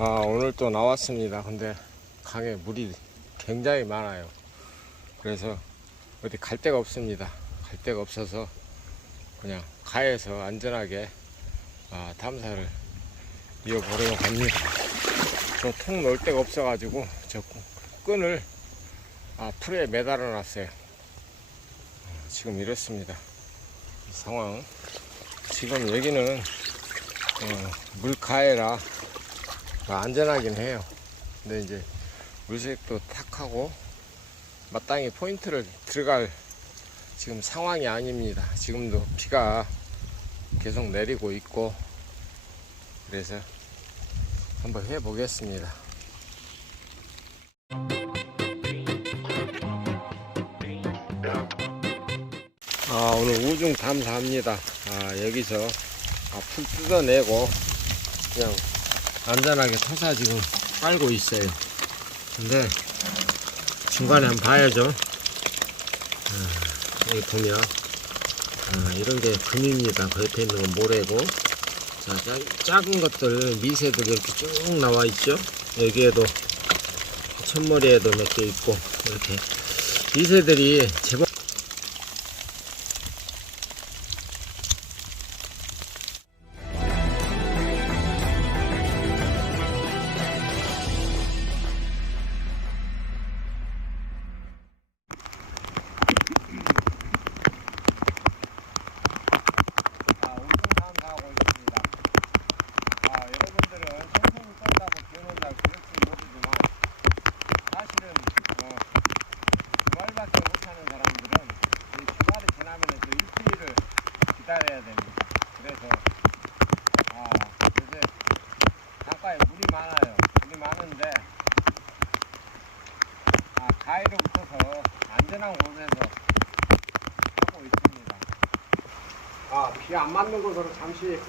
아, 오늘 또 나왔습니다. 근데 강에 물이 굉장히 많아요. 그래서 어디 갈 데가 없습니다. 갈 데가 없어서 그냥 가에서 안전하게 아, 탐사를 이어보려고 합니다. 저통 놓을 데가 없어 가지고 저 끈을 아, 풀에 매달아 놨어요. 어, 지금 이렇습니다. 이 상황. 지금 여기는 어, 물가에라 안전하긴 해요. 근데 이제 물색도 탁 하고 마땅히 포인트를 들어갈 지금 상황이 아닙니다. 지금도 비가 계속 내리고 있고 그래서 한번 해 보겠습니다. 아, 오늘 우중 탐사합니다. 아, 여기서 아, 풀 뜯어내고 그냥 안전하게 토사 지금 깔고 있어요. 근데 중간에 한번 봐야죠. 아, 여기 보면 아, 이런 게 금입니다. 그 옆에 있는 건 모래고 자, 작- 작은 것들 미세들이 이렇게 쭉 나와 있죠. 여기에도 첫머리에도 몇 개 있고 이렇게 미세들이 제법 기다려야 됩니다. 그래서 아, 요새 강가에 물이 많아요. 물이 많은데 아, 가위로 붙어서 안전한 곳에서 하고 있습니다. 아, 비 안 맞는 곳으로 잠시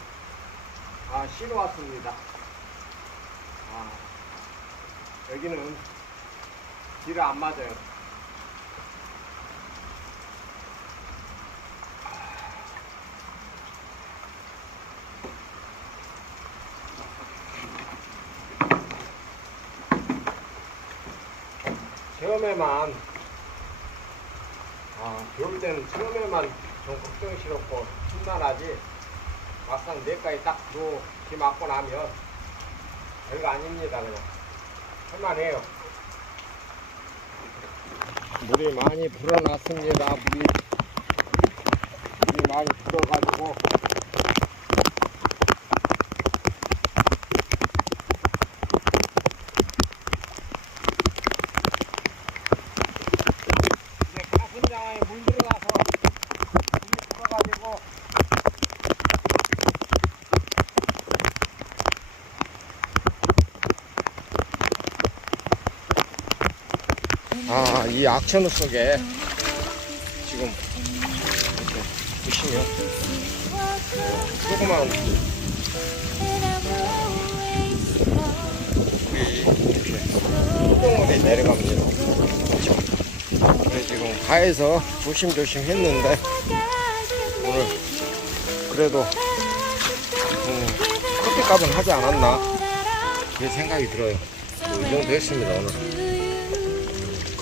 아, 쉬러 왔습니다. 아, 여기는 비를 안 맞아요. 처음에만 아, 비올 때는 처음에만 좀 걱정스럽고 심란하지. 막상 내까지 딱 들어 비 맞고 나면 별거 아닙니다 그냥. 할만해요. 물이 많이 불어났습니다 물이. 물이 많이 불어가지고 이제 가슴장에 물 들어가서 물이 불어가지고 아, 이 악천후 속에 지금 이렇게 보시면 조그만 물이 이렇게 똥물이 내려갑니다. 그래서 지금 가에서 조심조심 했는데 오늘 그래도 음, 커피값은 하지 않았나 그런 생각이 들어요. 뭐이 정도 했습니다 오늘.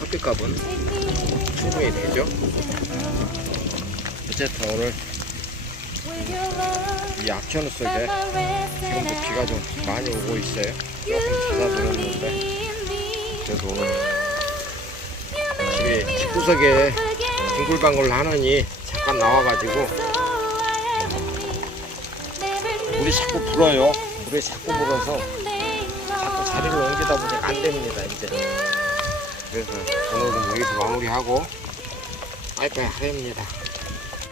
커피값은 충분히 되죠. 어쨌든 오늘 이 악천후 속에 지금도 비가 좀 많이 오고 있어요. 조금 잦아들었는데 그래도 오늘 집에 집구석에 둥글방글 하느니 잠깐 나와가지고 물이 자꾸 불어요. 물이 자꾸 불어서 자꾸 자리를 옮기다 보니까 안 됩니다 이제. 그래서 오늘은 여기서 마무리하고 빠이빠이 하렵니다.